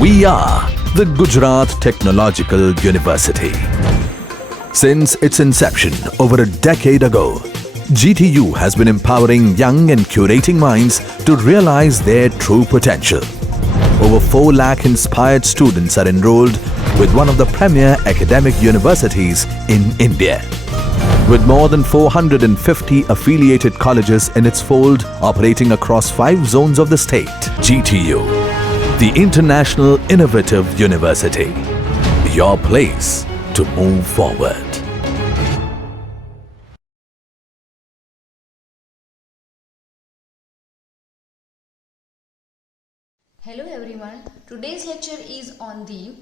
We are the Gujarat Technological University. Since its inception over a decade ago, GTU has been empowering young and curating minds to realize their true potential. Over 4 lakh inspired students are enrolled with one of the premier academic universities in India. With more than 450 affiliated colleges in its fold operating across 5 zones of the state, GTU, the International Innovative University, your place to move forward. Hello everyone, today's lecture is on the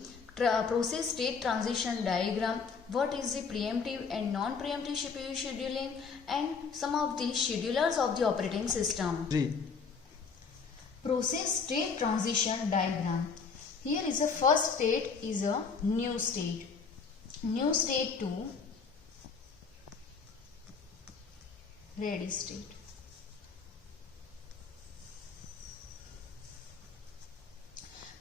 process state transition diagram, what is the preemptive and non-preemptive CPU scheduling, and some of the schedulers of the operating system. Process state transition diagram. Here is the first state is a new state. New state to ready state.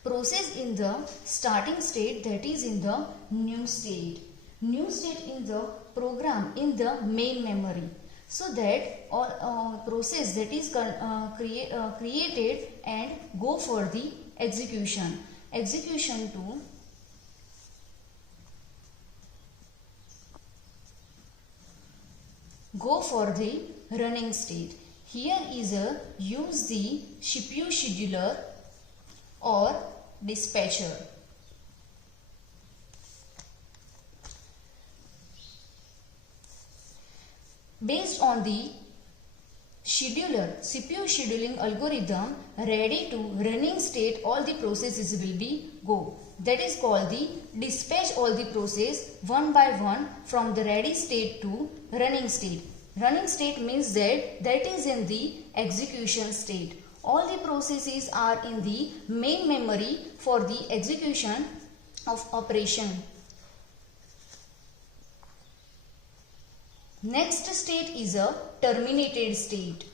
Process in the starting state, that is in the new state. New state in the program in the main memory. So that all process that is created and go for the execution. Execution to go for the running state. Here is a use the CPU scheduler or dispatcher. Based on the scheduler, CPU scheduling algorithm, ready to running state, all the processes will be go. That is called the dispatch all the process one by one from the ready state to running state. Running state means that is in the execution state. All the processes are in the main memory for the execution of operation. Next state is a terminated state.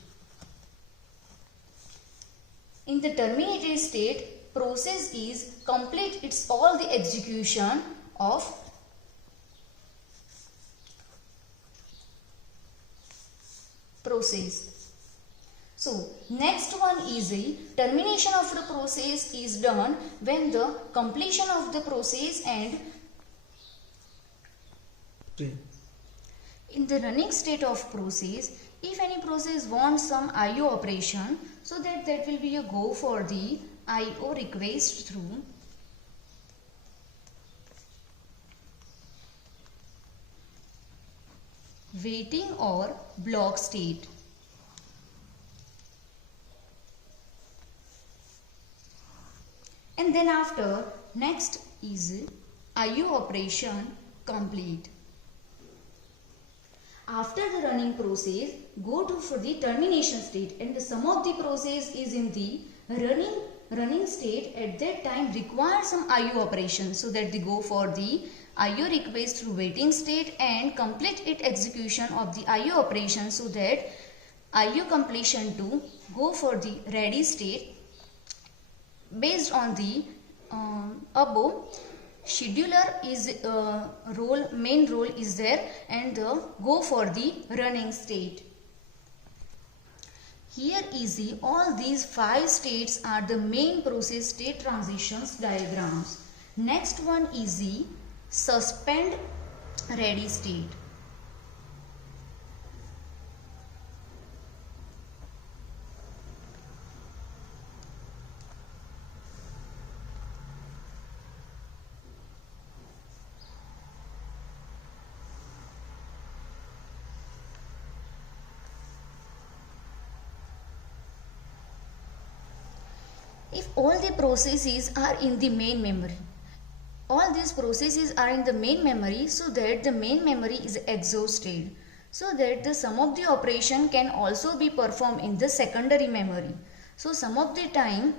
In the terminated state, process is complete its all the execution of process. So, next one is the termination of the process is done when the completion of the process and in the running state of process, if any process wants some IO operation, so that will be a go for the IO request through waiting or block state. And then after, next is IO operation complete. After the running process, go to for the termination state, and the sum of the process is in the running state. At that time require some IO operation, so that they go for the IO request through waiting state and complete it execution of the IO operation, so that IO completion to go for the ready state. Based on the above, scheduler is main role is there, and go for the running state. Here is the all these 5 states are the main process state transitions diagrams. Next one is the suspend ready state. If all the processes are in the main memory, all these processes are in the main memory, so that the main memory is exhausted, so that the sum of the operation can also be performed in the secondary memory. So some of the time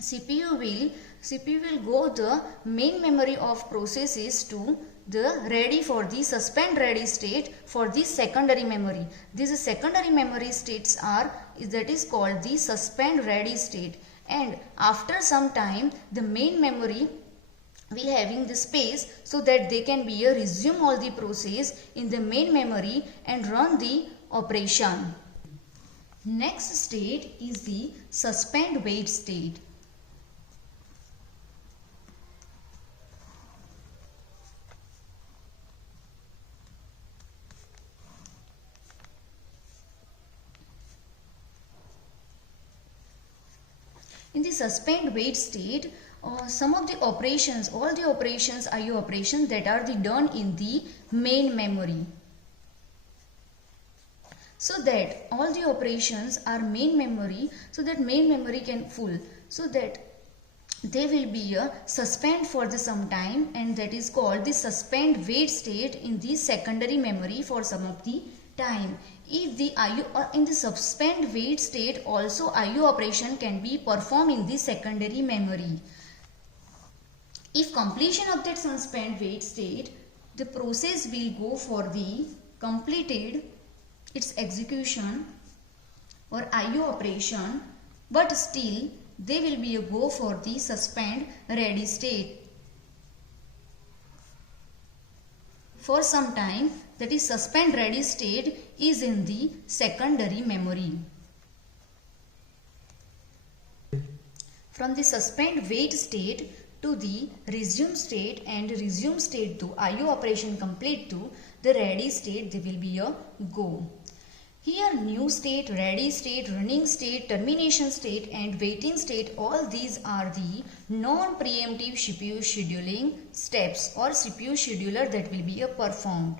CPU will go the main memory of processes to the ready for the suspend ready state for the secondary memory. These secondary memory states are that is called the suspend ready state, and after some time the main memory will having the space so that they can be resume all the process in the main memory and run the operation. Next state is the suspend wait state. In the suspend wait state, some of the operations, all the operations, IO operations that are done in the main memory. So that all the operations are main memory, so that main memory can full, so that they will be a suspend for the some time, and that is called the suspend wait state in the secondary memory for some of the time. If the IO in the suspend wait state also IO operation can be performed in the secondary memory. If completion of that suspend wait state, the process will go for the completed its execution or IO operation, but still they will be a go for the suspend ready state for some time, that is suspend ready state is in the secondary memory. From the suspend wait state to the resume state and resume state to IO operation complete to the ready state, they will be a go. Here new state, ready state, running state, termination state and waiting state, all these are the non-preemptive CPU scheduling steps or CPU scheduler that will be performed.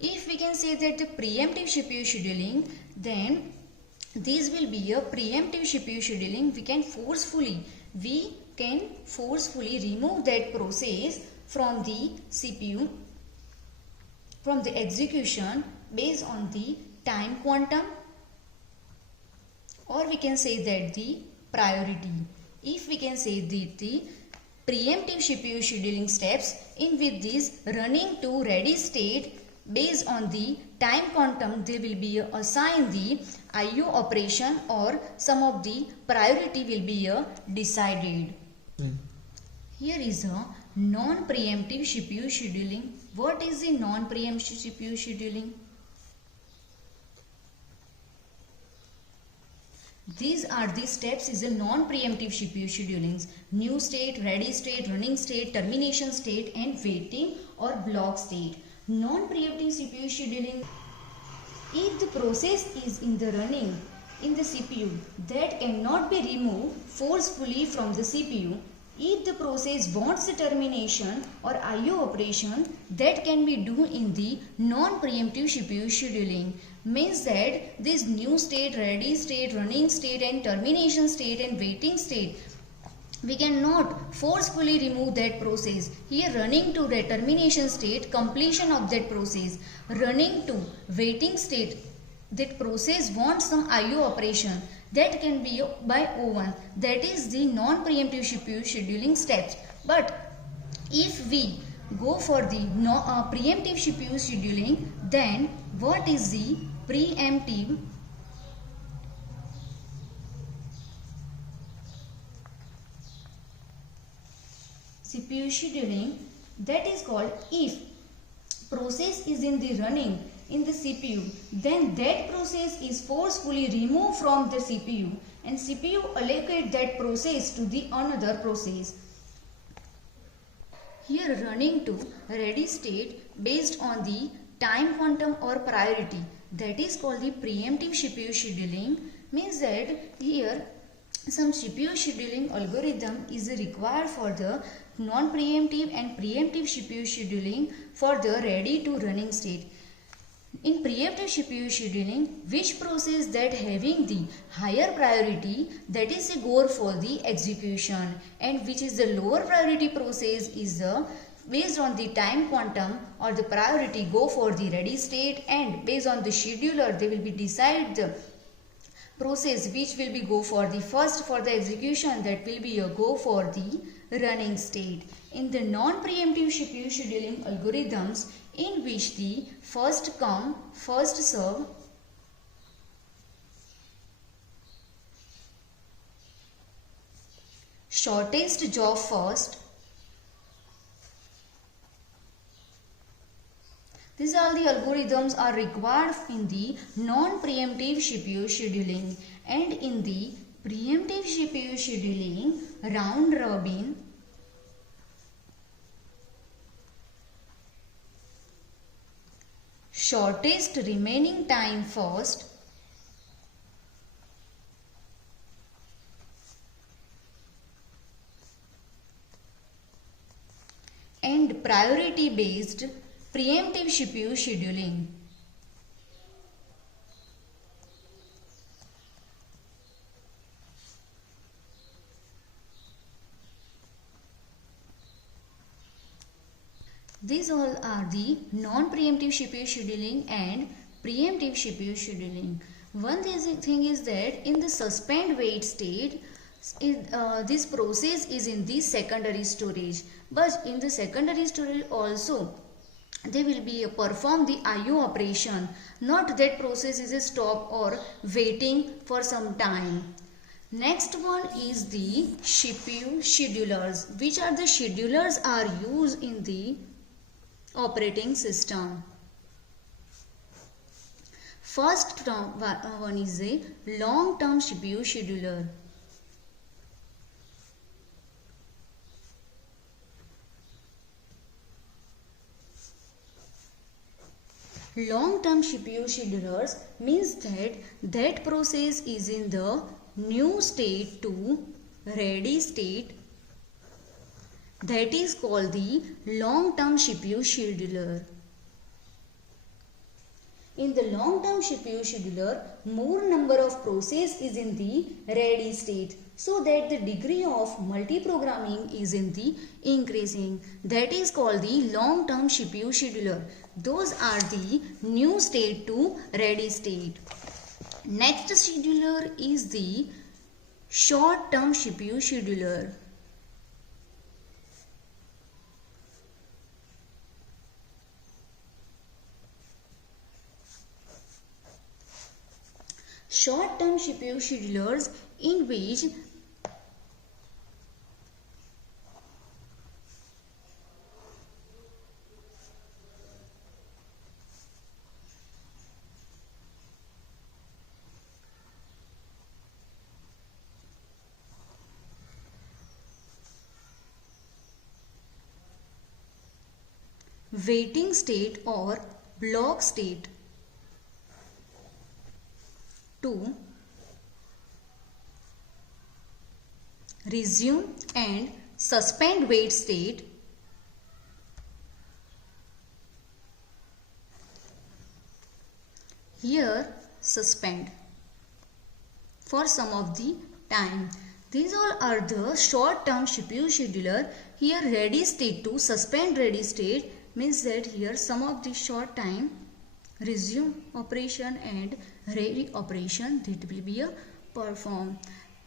If we can say that the preemptive CPU scheduling, then these will be a preemptive CPU scheduling. We can forcefully remove that process from the CPU, from the execution based on the time quantum, or we can say that the priority. If we can say that the preemptive CPU scheduling steps in with this running to ready state based on the time quantum, they will be assigned the IO operation or some of the priority will be decided. Here is a non-preemptive CPU scheduling. What is the non-preemptive CPU scheduling? These are the steps is a non-preemptive CPU schedulings: new state, ready state, running state, termination state and waiting or block state. Non-preemptive CPU scheduling, if the process is in the running in the CPU that cannot be removed forcefully from the CPU, if the process wants the termination or IO operation, that can be done in the non-preemptive CPU scheduling. Means that this new state, ready state, running state and termination state and waiting state, we cannot forcefully remove that process. Here running to the termination state, completion of that process, running to waiting state, that process wants some IO operation, that can be by O1. That is the non-preemptive CPU scheduling steps. But if we go for the preemptive CPU scheduling, then what is the preemptive CPU scheduling? That is called, if process is in the running in the CPU, then that process is forcefully removed from the CPU and CPU allocate that process to the another process. Here running to ready state based on the time quantum or priority, that is called the preemptive CPU scheduling. Means that here some CPU scheduling algorithm is required for the non-preemptive and preemptive CPU scheduling for the ready to running state. In preemptive CPU scheduling, which process that having the higher priority, that is a go for the execution, and which is the lower priority process is the based on the time quantum or the priority go for the ready state, and based on the scheduler they will be decide the process which will be go for the first for the execution, that will be a go for the running state. In the non-preemptive CPU scheduling algorithms, in which the first come first serve shortest job first. These all the algorithms are required in the non-preemptive CPU scheduling, and in the preemptive CPU scheduling, round robin shortest remaining time first and priority based preemptive CPU scheduling. These all are the non-preemptive CPU scheduling and preemptive CPU scheduling. One thing is that in the suspend wait state, this process is in the secondary storage, but in the secondary storage also they will be perform the IO operation, not that process is a stop or waiting for some time. Next one is the CPU schedulers. Which are the schedulers are used in the operating system? First one is a long-term CPU scheduler. Long-term CPU schedulers means that process is in the new state to ready state. That is called the long-term CPU scheduler. In the long-term CPU scheduler, more number of process is in the ready state, so that the degree of multiprogramming is in the increasing. That is called the long-term CPU scheduler. Those are the new state to ready state. Next scheduler is the short-term CPU scheduler. Short-term CPU schedulers in which waiting state or block state to resume and suspend wait state here suspend for some of the time. These all are the short term CPU scheduler. Here ready state to suspend ready state means that here some of the short time resume operation and ready operation that will be performed.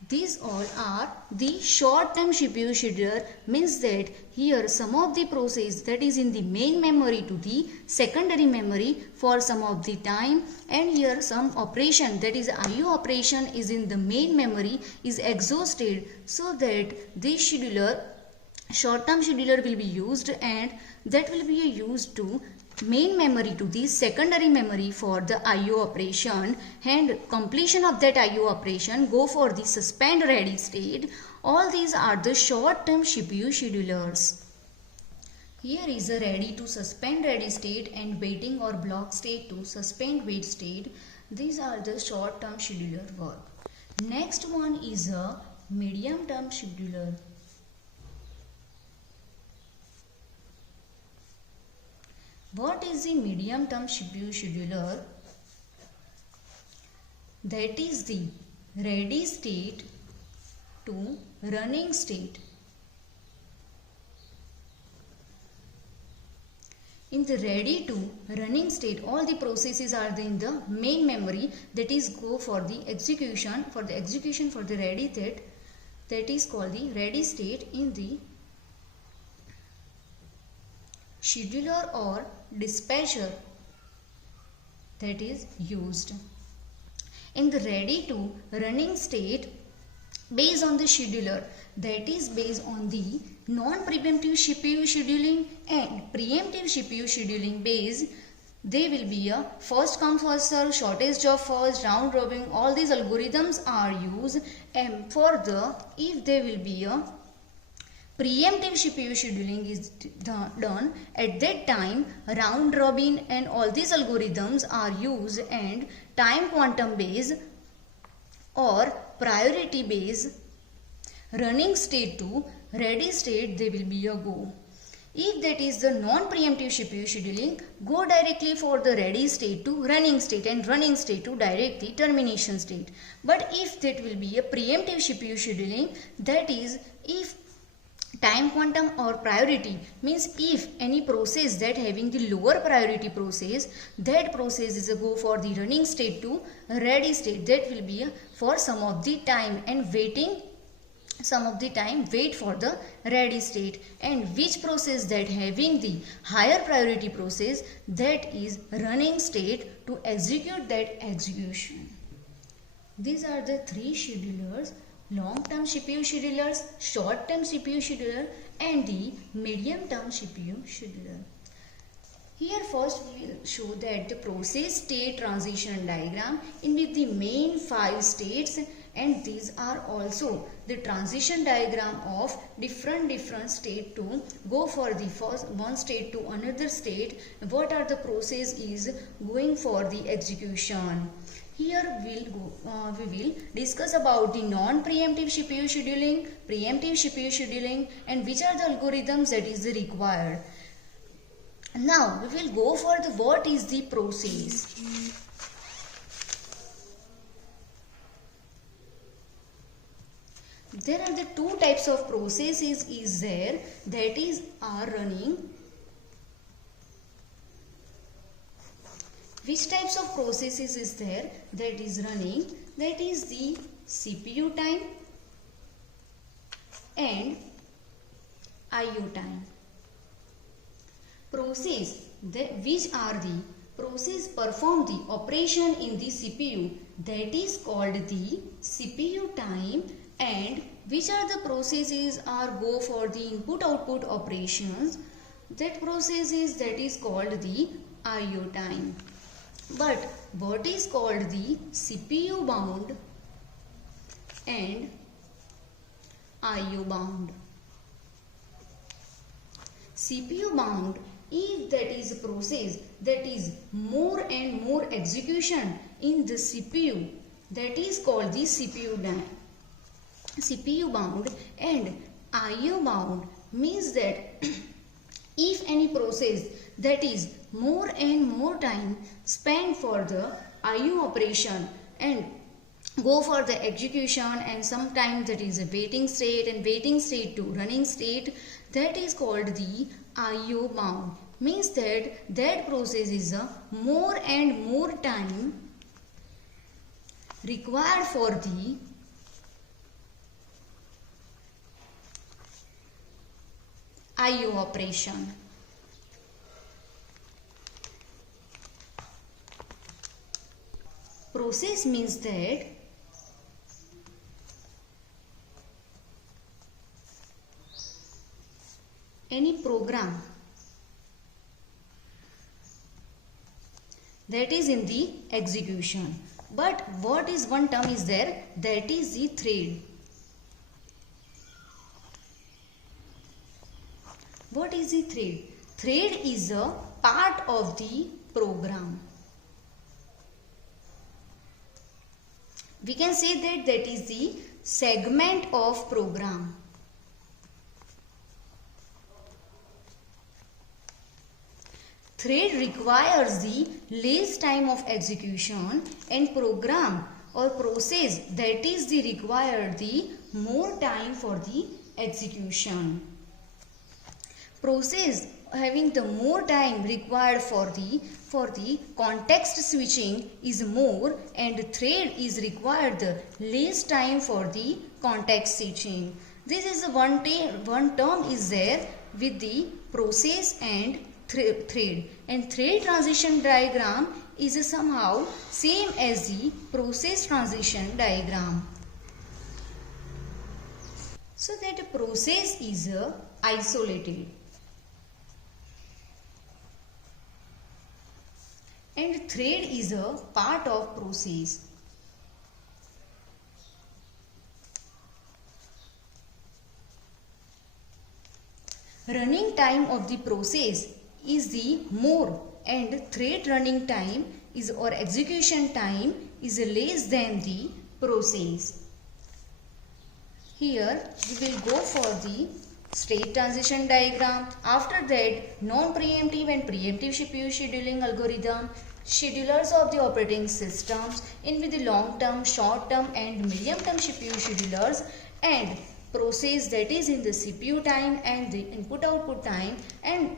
These all are the short term CPU scheduler means that here some of the process that is in the main memory to the secondary memory for some of the time, and here some operation that is IO operation is in the main memory is exhausted, so that this scheduler short term scheduler will be used, and that will be used to main memory to the secondary memory for the IO operation, and completion of that IO operation go for the suspend ready state. All these are the short term CPU schedulers. Here is a ready to suspend ready state and waiting or block state to suspend wait state. These are the short term scheduler work. Next one is a medium term scheduler. What is the medium term CPU scheduler? That is the ready state to running state. In the ready to running state, all the processes are in the main memory, that is go for the execution. For the ready state, that is called the ready state in the scheduler or dispatcher that is used. In the ready to running state, based on the scheduler, that is based on the non-preemptive CPU scheduling and preemptive CPU scheduling base. They will be a first come first serve, shortest job first, round robin. All these algorithms are used, and for the if they will be a preemptive CPU scheduling is done at that time, round robin and all these algorithms are used, and time quantum base or priority base running state to ready state they will be a go. If that is the non-preemptive CPU scheduling, go directly for the ready state to running state and running state to direct the termination state. But if that will be a preemptive CPU scheduling, that is if time quantum or priority means if any process that having the lower priority process, that process is a go for the running state to ready state, that will be for some of the time and waiting some of the time wait for the ready state, and which process that having the higher priority process, that is running state to execute that execution. These are the three schedulers: long-term CPU schedulers, short-term CPU scheduler, and the medium-term CPU scheduler. Here first we will show that the process state transition diagram in with the main 5 states, and these are also the transition diagram of different state to go for the first one state to another state. What are the process is going for the execution. Here we will discuss about the non-preemptive CPU scheduling, preemptive CPU scheduling, and which are the algorithms that is required. Now we will go for the what is the process. There are the two types of processes is there, that is are running. Which types of processes is there that is running? That is the CPU time and IO time. Process which are the process perform the operation in the CPU, that is called the CPU time, and which are the processes are go for the input output operations, that process is that is called the IO time. But what is called the CPU bound and IO bound? CPU bound, if that is a process that is more and more execution in the CPU, that is called the CPU bound, and IO bound means that if any process that is more and more time spent for the IO operation and go for the execution, and sometimes that is a waiting state and waiting state to running state, that is called the IO bound. Means that process is a more and more time required for the IO operation. Process means that any program that is in the execution. But what is one term is there, that is the thread. What is the thread? Thread is a part of the program. We can say that is the segment of program. Thread requires the less time of execution, and program or process that is the required the more time for the execution. Process having the more time required for the context switching is more, and thread is required the less time for the context switching. This is one term is there with the process and thread, and thread transition diagram is somehow same as the process transition diagram. So that a process is isolated. And thread is a part of process. Running time of the process is the more, and thread running time is or execution time is less than the process. Here we will go for the state transition diagram. After that, non-preemptive and preemptive CPU scheduling algorithm, schedulers of the operating systems in with the long-term, short-term and medium-term CPU schedulers, and process that is in the CPU time and the input-output time, and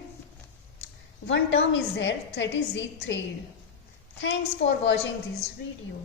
one term is there, that is the thread. Thanks for watching this video.